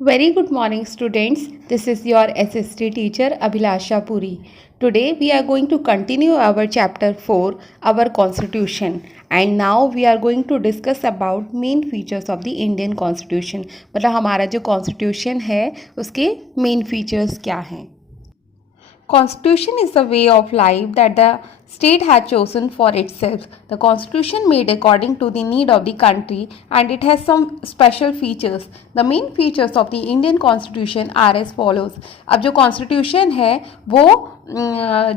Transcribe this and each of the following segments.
Very good morning, students. This is your SST teacher Abhilasha Puri. Today we are going to continue our chapter 4, our constitution. And now we are going to discuss about main features of the Indian constitution. मतलब हमारा जो constitution है उसके main features क्या हैं. Constitution is the way of life that the state has chosen for itself. The constitution made according to the need of the country and it has some special features. The main features of the Indian constitution are as follows. अब जो constitution है वो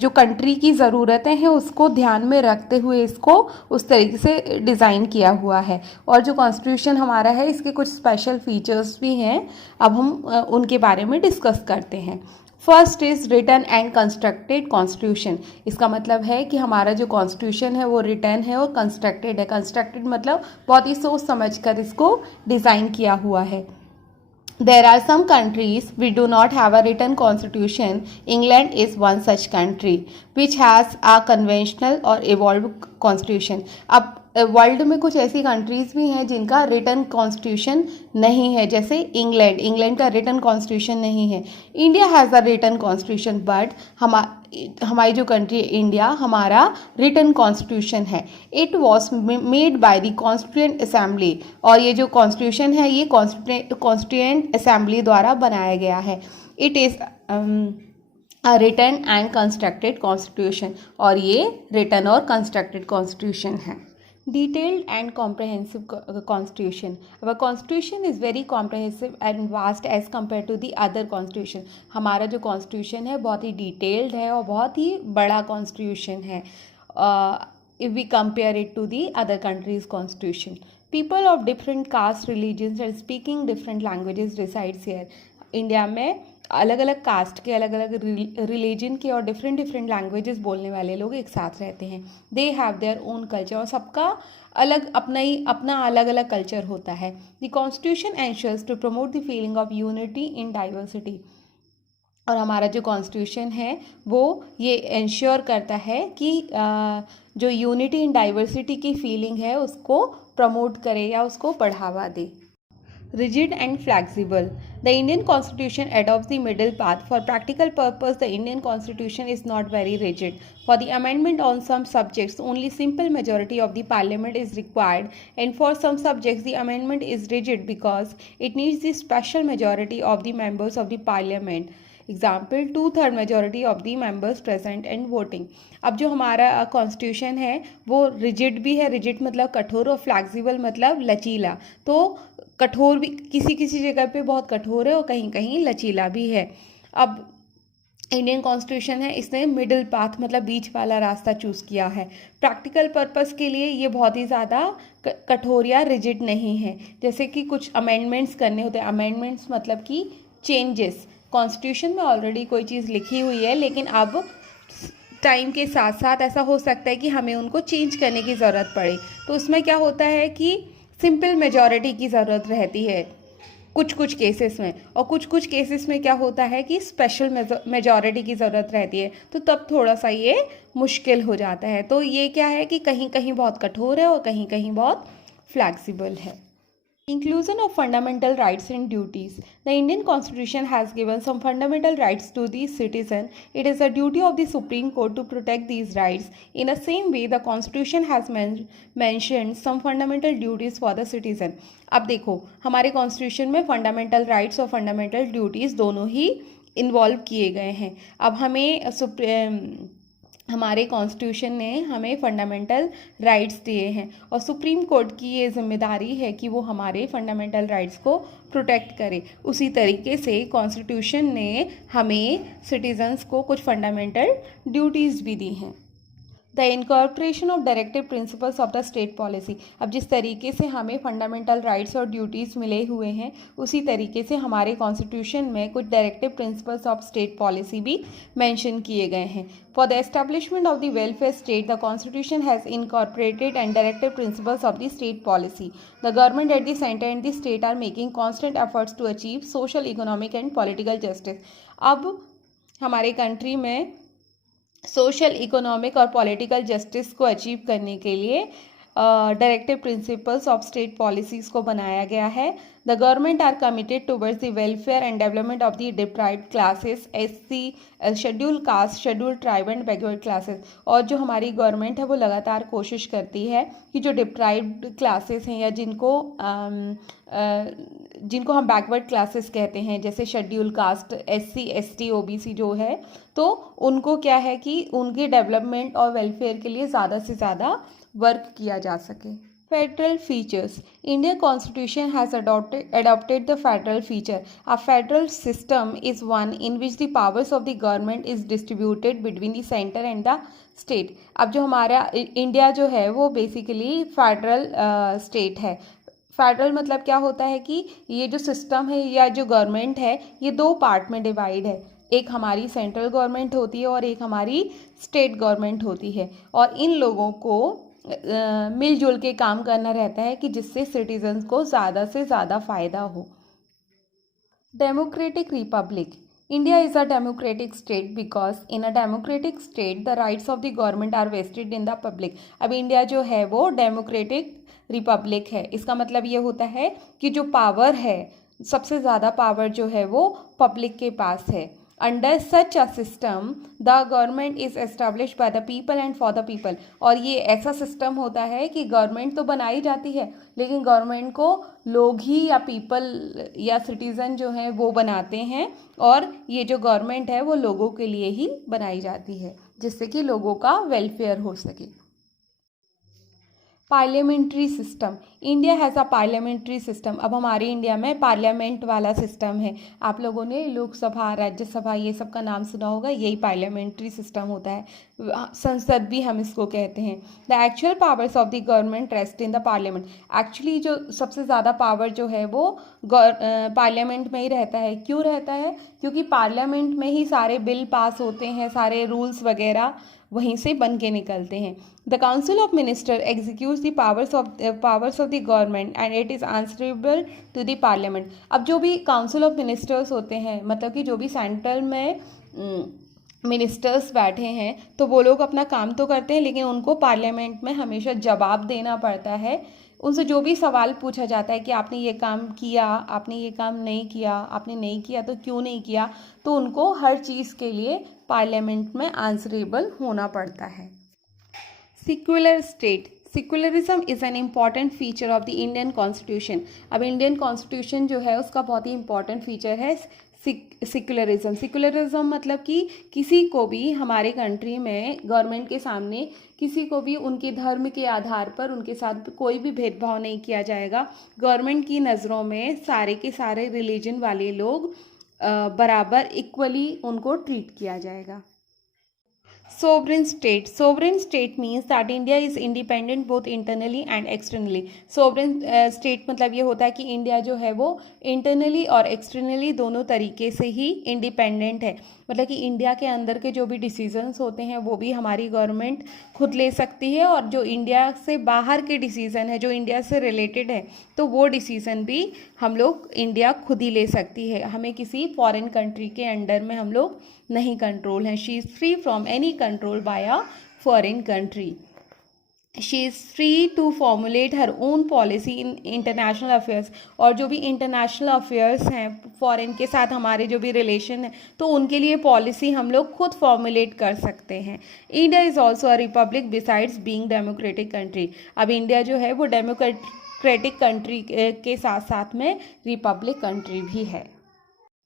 जो country की ज़रूरतें हैं उसको ध्यान में रखते हुए इसको उस तरीके से डिज़ाइन किया हुआ है. और जो कॉन्स्टिट्यूशन हमारा है इसके कुछ स्पेशल फीचर्स भी हैं. अब हम उनके बारे में डिस्कस करते हैं. First is written and constructed constitution. इसका मतलब है कि हमारा जो कॉन्स्टिट्यूशन है वो रिटन है और कंस्ट्रक्टेड है. कंस्ट्रक्टेड मतलब बहुत ही सोच समझ कर इसको डिज़ाइन किया हुआ है. There are some countries which do not have a written constitution. England is one such country which has a conventional or evolved constitution. अब वर्ल्ड में कुछ ऐसी कंट्रीज़ भी हैं जिनका रिटन कॉन्स्टिट्यूशन नहीं है, जैसे इंग्लैंड का रिटन कॉन्स्टिट्यूशन नहीं है. India has a written constitution but हमारी जो कंट्री इंडिया हमारा रिटन कॉन्स्टिट्यूशन है. It was made by the constituent assembly और ये जो कॉन्स्टिट्यूशन है ये कॉन्स्टिट्यूएंट असेंबली द्वारा बनाया गया है. It is a written and constructed constitution और ये रिटन और कंस्ट्रक्टेड कॉन्स्टिट्यूशन है. Detailed and comprehensive constitution. Our constitution is very comprehensive and vast as compared to the other constitution. हमारा जो constitution है बहुत ही detailed है और बहुत ही बड़ा constitution है if we compare it to the other countries' constitution. People of different caste, religions and speaking different languages resides here. India में अलग अलग कास्ट के, अलग अलग रिलीजन के और डिफरेंट लैंग्वेजेस बोलने वाले लोग एक साथ रहते हैं. They have their own culture और सबका अपना अलग अलग कल्चर होता है. The constitution ensures to promote the feeling of unity in diversity. और हमारा जो कॉन्स्टिट्यूशन है वो ये एंश्योर करता है कि जो यूनिटी इन डाइवर्सिटी की फीलिंग है उसको प्रमोट करे या उसको बढ़ावा दे. Rigid and flexible. The Indian Constitution adopts the middle path. For practical purpose, the Indian Constitution is not very rigid. For the amendment on some subjects, only simple majority of the parliament is required, and for some subjects, the amendment is rigid because it needs the special majority of the members of the parliament. Example 2/3 majority of the members present and voting. अब जो हमारा constitution है वो rigid भी है. Rigid मतलब कठोर और फ्लैक्सिबल मतलब लचीला. तो कठोर भी किसी किसी जगह पे बहुत कठोर है और कहीं कहीं लचीला भी है. अब इंडियन कॉन्स्टिट्यूशन है इसने मिडिल पाथ मतलब बीच वाला रास्ता चूज़ किया है. प्रैक्टिकल पर्पस के लिए ये बहुत ही ज़्यादा कठोर या रिजिड नहीं है. जैसे कि कुछ अमेंडमेंट्स करने होते हैं. अमेंडमेंट्स मतलब कि चेंजेस. कॉन्स्टिट्यूशन में ऑलरेडी कोई चीज़ लिखी हुई है लेकिन अब टाइम के साथ साथ ऐसा हो सकता है कि हमें उनको चेंज करने की ज़रूरत पड़े. तो उसमें क्या होता है कि सिंपल मेजॉरिटी की ज़रूरत रहती है कुछ केसेस में, और कुछ केसेस में क्या होता है कि स्पेशल मेजॉरिटी की ज़रूरत रहती है. तो तब थोड़ा सा ये मुश्किल हो जाता है. तो ये क्या है कि कहीं कहीं बहुत कठोर है और कहीं कहीं बहुत फ्लैक्सिबल है. Inclusion of fundamental rights and duties. The Indian Constitution has given some fundamental rights to the citizen. It is a duty of the Supreme Court to protect these rights. In the same way, the Constitution has mentioned some fundamental duties for the citizen. अब देखो हमारे Constitution में fundamental rights और fundamental duties दोनों ही involve किए गए हैं. अब हमें हमारे कॉन्स्टिट्यूशन ने हमें फंडामेंटल राइट्स दिए हैं और सुप्रीम कोर्ट की ये जिम्मेदारी है कि वो हमारे फंडामेंटल राइट्स को प्रोटेक्ट करे. उसी तरीके से कॉन्स्टिट्यूशन ने हमें सिटीजन्स को कुछ फंडामेंटल ड्यूटीज़ भी दी हैं. The incorporation of directive principles of the state policy. अब जिस तरीके से हमें फंडामेंटल राइट्स और ड्यूटीज़ मिले हुए हैं उसी तरीके से हमारे कॉन्स्टिट्यूशन में कुछ directive principles of state policy भी मेंशन किए गए हैं. For the establishment of the welfare state the constitution has incorporated and directive principles of the state policy. The government at the centre and the state are making constant efforts to achieve social, economic and political justice. अब हमारे country में social, economic और political justice को achieve करने के लिए directive principles of state policies को बनाया गया है। The government are committed towards the welfare and development of the deprived classes, SC, schedule caste, schedule tribe and backward classes. और जो हमारी गवर्नमेंट है वो लगातार कोशिश करती है कि जो डिप्राइव्ड क्लासेस हैं या जिनको हम बैकवर्ड क्लासेस कहते हैं, जैसे schedule caste, SC, ST, OBC जो है, तो उनको क्या है कि उनके डेवलपमेंट और वेलफेयर के लिए ज़्यादा से ज़्यादा वर्क किया जा सके। Federal features. Indian Constitution has adopted the federal feature. A federal system is one in which the powers of the government is distributed between the center and the state. अब जो हमारा इंडिया जो है वो basically federal state है। Federal मतलब क्या होता है कि ये जो सिस्टम है या जो गवर्नमेंट है ये दो पार्ट में डिवाइड है। एक हमारी सेंट्रल गवर्नमेंट होती है और एक हमारी स्टेट गवर्नमेंट होती है, और इन लोगों को मिलजुल के काम करना रहता है कि जिससे सिटीजन्स को ज़्यादा से ज़्यादा फ़ायदा हो। Democratic Republic. India is a democratic state because in a democratic state the rights of the government are vested in the public. अब इंडिया जो है वो डेमोक्रेटिक रिपब्लिक है। इसका मतलब ये होता है कि जो पावर है, सबसे ज़्यादा पावर जो है वो पब्लिक के पास है। Under such a system the government is establish by the people and for the people. और ये ऐसा सिस्टम होता है कि गवर्नमेंट तो बनाई जाती है लेकिन गवर्नमेंट को लोग ही या पीपल या सिटीज़न जो हैं वो बनाते हैं, और ये जो गवर्नमेंट है वो लोगों के लिए ही बनाई जाती है जिससे कि लोगों का वेलफेयर हो सके। Parliamentary system. India has a parliamentary system. अब हमारे इंडिया में पार्लियामेंट वाला सिस्टम है। आप लोगों ने लोकसभा, राज्यसभा ये सब का नाम सुना होगा, यही पार्लियामेंट्री सिस्टम होता है। संसद भी हम इसको कहते हैं। The actual powers of the government rest in the parliament. Actually जो सबसे ज़्यादा पावर जो है वो पार्लियामेंट में ही रहता है। क्यों रहता है? क्योंकि पार्लियामेंट में ही सारे बिल पास होते हैं, सारे रूल्स वगैरह वहीं से बन के निकलते हैं। The council of minister executes the powers of the government and it is answerable to the parliament. अब जो भी काउंसिल ऑफ मिनिस्टर्स होते हैं, मतलब कि जो भी सेंट्रल में मिनिस्टर्स बैठे हैं, तो वो लोग अपना काम तो करते हैं लेकिन उनको पार्लियामेंट में हमेशा जवाब देना पड़ता है। उनसे जो भी सवाल पूछा जाता है कि आपने ये काम किया, आपने ये काम नहीं किया, आपने नहीं किया तो क्यों नहीं किया, तो उनको हर चीज़ के लिए पार्लियामेंट में आंसरेबल होना पड़ता है। Secular state. Secularism is an important feature of the Indian constitution. अब इंडियन कॉन्स्टिट्यूशन जो है उसका बहुत ही इंपॉर्टेंट फीचर है सेक्युलरिज्म. सेक्युलरिज्म मतलब कि किसी को भी हमारे कंट्री में गवर्नमेंट के सामने किसी को भी उनके धर्म के आधार पर उनके साथ कोई भी भेदभाव नहीं किया जाएगा। गवर्नमेंट की नज़रों में सारे के सारे रिलीजन वाले लोग बराबर इक्वली उनको ट्रीट किया जाएगा। Sovereign state. Sovereign state means that India is independent both internally and externally. Sovereign state मतलब ये होता है कि इंडिया जो है वो इंटरनली और एक्सटर्नली दोनों तरीके से ही इंडिपेंडेंट है। मतलब कि इंडिया के अंदर के जो भी डिसीजंस होते हैं वो भी हमारी गवर्नमेंट खुद ले सकती है, और जो इंडिया से बाहर के डिसीज़न है, जो इंडिया से रिलेटेड है, तो वो डिसीज़न भी हम लोग इंडिया खुद ही ले सकती है। हमें किसी फॉरेन कंट्री के अंडर में हम लोग नहीं कंट्रोल हैं। She is free from any control by a foreign country. She is free to formulate her own policy in international affairs. और जो भी इंटरनेशनल अफेयर्स हैं, फॉरेन के साथ हमारे जो भी रिलेशन है, तो उनके लिए पॉलिसी हम लोग खुद फॉर्मुलेट कर सकते हैं. India is also a republic besides being democratic country. अब इंडिया जो है वो डेमोक्रेटिक कंट्री के साथ साथ में रिपब्लिक कंट्री भी है.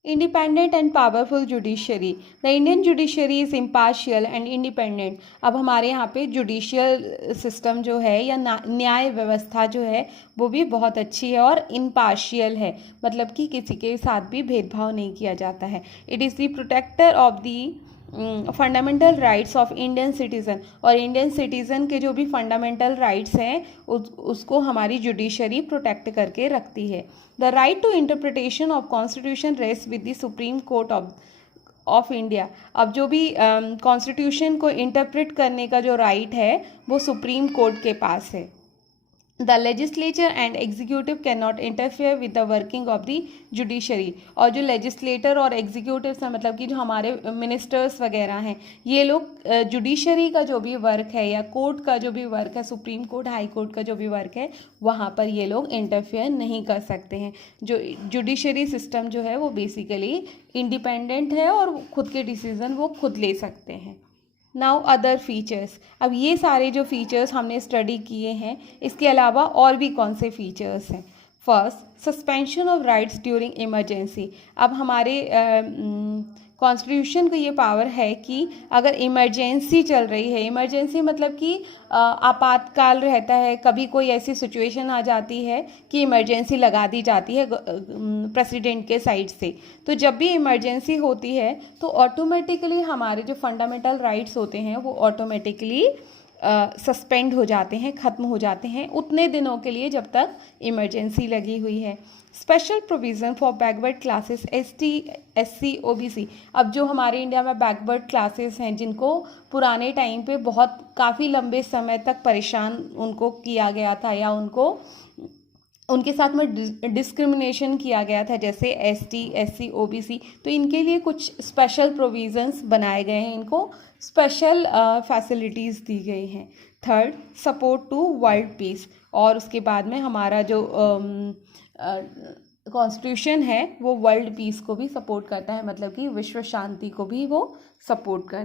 Independent and powerful judiciary. The Indian judiciary is impartial and independent. अब हमारे यहाँ पे जुडिशियल सिस्टम जो है या न्याय व्यवस्था जो है वो भी बहुत अच्छी है और इम्पार्शियल है, मतलब कि किसी के साथ भी भेदभाव नहीं किया जाता है. It is the protector of the fundamental rights of Indian citizen. और इंडियन सिटीज़न के जो भी फंडामेंटल राइट्स हैं उसको हमारी जुडिशरी प्रोटेक्ट करके रखती है. The right to interpretation of constitution rest with the Supreme Court of India. अब जो भी कॉन्स्टिट्यूशन को इंटरप्रेट करने का जो राइट है वो सुप्रीम कोर्ट के पास है. The legislature and executive can not interfere with the working of the judiciary. और जो लेजिस्लेटर और एग्जीक्यूटिव हैं, मतलब कि जो हमारे मिनिस्टर्स वगैरह हैं, ये लोग जुडिशरी का जो भी वर्क है या कोर्ट का जो भी वर्क है, सुप्रीम कोर्ट, हाई कोर्ट का जो भी वर्क है, वहाँ पर ये लोग इंटरफेयर नहीं कर सकते हैं। जो जुडिशरी सिस्टम जो है वो बेसिकली इंडिपेंडेंट है और खुद के डिसीजन वो खुद ले सकते हैं। Now other features. अब ये सारे जो फीचर्स हमने स्टडी किए हैं, इसके अलावा और भी कौन से फीचर्स हैं। First, suspension of rights during emergency. अब हमारे कॉन्स्टिट्यूशन को ये पावर है कि अगर इमरजेंसी चल रही है, इमरजेंसी मतलब कि आपातकाल रहता है, कभी कोई ऐसी सिचुएशन आ जाती है कि इमरजेंसी लगा दी जाती है प्रेसिडेंट के साइड से, तो जब भी इमरजेंसी होती है तो ऑटोमेटिकली हमारे जो फंडामेंटल राइट्स होते हैं वो ऑटोमेटिकली सस्पेंड हो जाते हैं, ख़त्म हो जाते हैं उतने दिनों के लिए जब तक इमरजेंसी लगी हुई है। Special provision for backward classes ST SC OBC। अब जो हमारे इंडिया में बैकवर्ड क्लासेस हैं, जिनको पुराने टाइम पे बहुत काफ़ी लंबे समय तक परेशान उनको किया गया था या उनके साथ में डिस्क्रिमिनेशन किया गया था, जैसे ST SC OBC, तो इनके लिए कुछ स्पेशल प्रोविज़न्स बनाए गए हैं, इनको स्पेशल फैसिलिटीज़ दी गई हैं। Third, support to world peace. और उसके बाद में हमारा जो कॉन्स्टिट्यूशन है वो वर्ल्ड पीस को भी सपोर्ट करता है, मतलब कि विश्व शांति को भी वो सपोर्ट करता है।